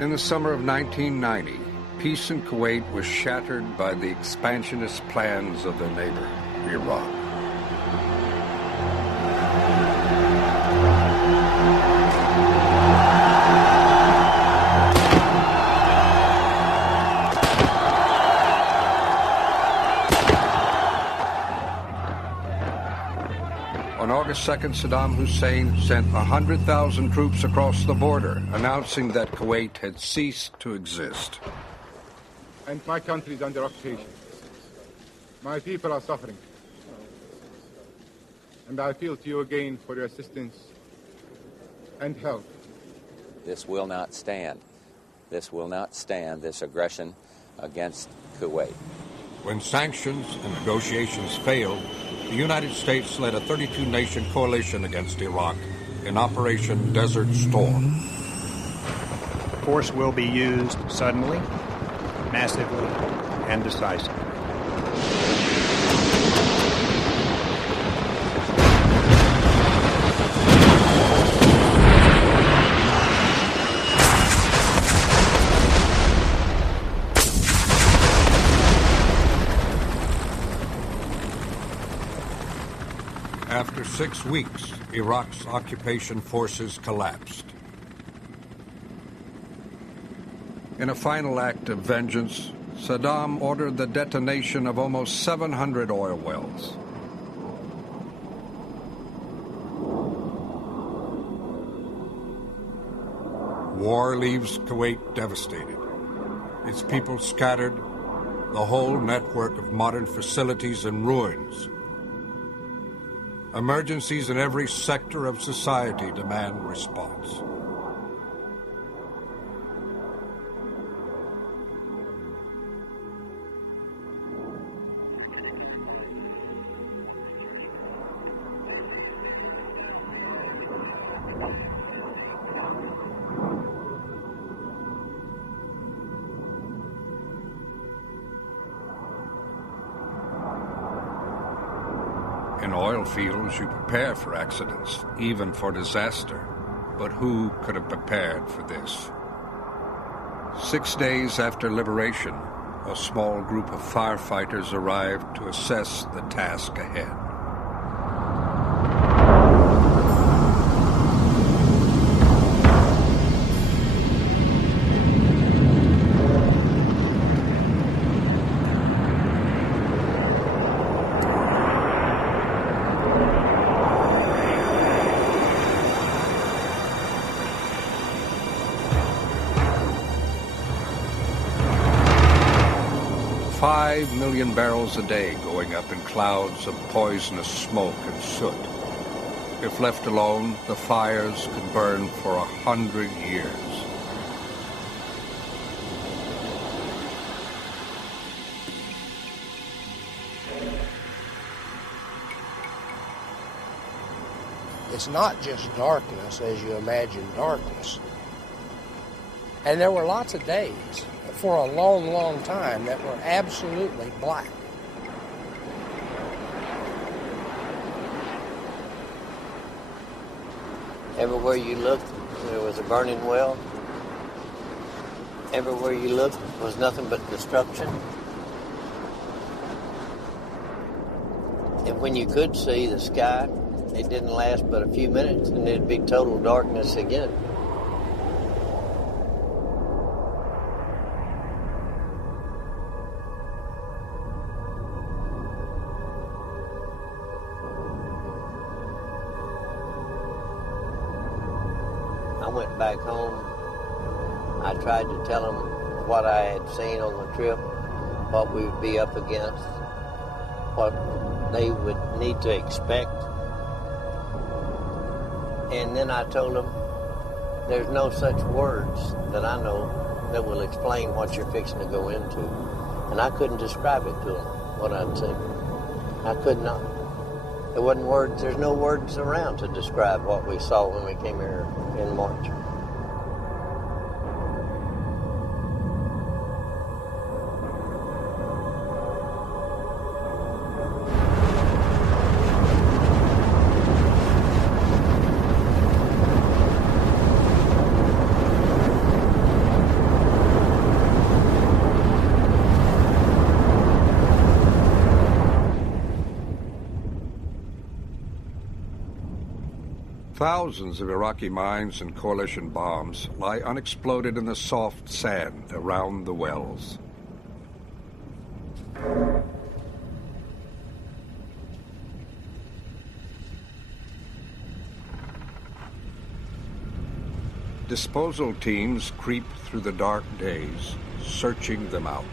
In the summer of 1990, peace in Kuwait was shattered by the expansionist plans of their neighbor, Iraq. On August 2nd, Saddam Hussein sent 100,000 troops across the border, announcing that Kuwait had ceased to exist. And my country is under occupation. My people are suffering. And I appeal to you again for your assistance and help. This will not stand. This will not stand, this aggression against Kuwait. When sanctions and negotiations failed, the United States led a 32-nation coalition against Iraq in Operation Desert Storm. Force will be used suddenly, massively, and decisively. After 6 weeks, Iraq's occupation forces collapsed. In a final act of vengeance, Saddam ordered the detonation of almost 700 oil wells. War leaves Kuwait devastated. Its people scattered, the whole network of modern facilities in ruins. Emergencies in every sector of society demand response. In oil fields, you prepare for accidents, even for disaster. But who could have prepared for this? 6 days after liberation, a small group of firefighters arrived to assess the task ahead. $5 million barrels a day going up in clouds of poisonous smoke and soot. If left alone, the fires could burn for 100 years. It's not just darkness as you imagine darkness. And there were lots of days for a long, long time that were absolutely black. Everywhere you looked, there was a burning well. Everywhere you looked was nothing but destruction. And when you could see the sky, it didn't last but a few minutes, and it'd be total darkness again. I went back home. I tried to tell them what I had seen on the trip, what we would be up against, what they would need to expect. And then I told them, there's no such words that I know that will explain what you're fixing to go into. And I couldn't describe it to them, what I'd seen. I could not. There wasn't words, there's no words around to describe what we saw when we came here in March. Thousands of Iraqi mines and coalition bombs lie unexploded in the soft sand around the wells. Disposal teams creep through the dark days, searching them out.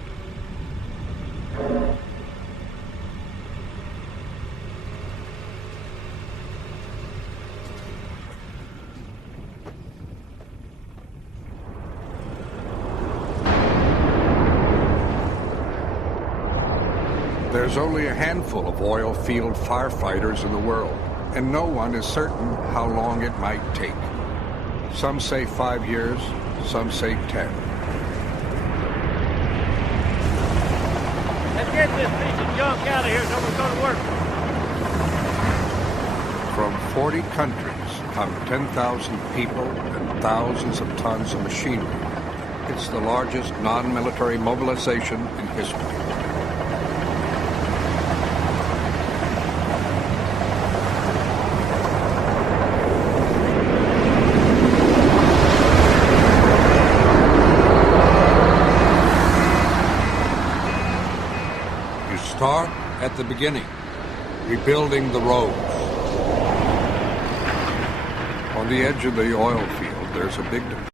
There's only a handful of oil field firefighters in the world, and no one is certain how long it might take. Some say 5 years, some say 10. Let's get this piece of junk out of here so we're going to work. From 40 countries come 10,000 people and thousands of tons of machinery. It's the largest non-military mobilization in history. Start at the beginning, rebuilding the roads. On the edge of the oil field, there's a big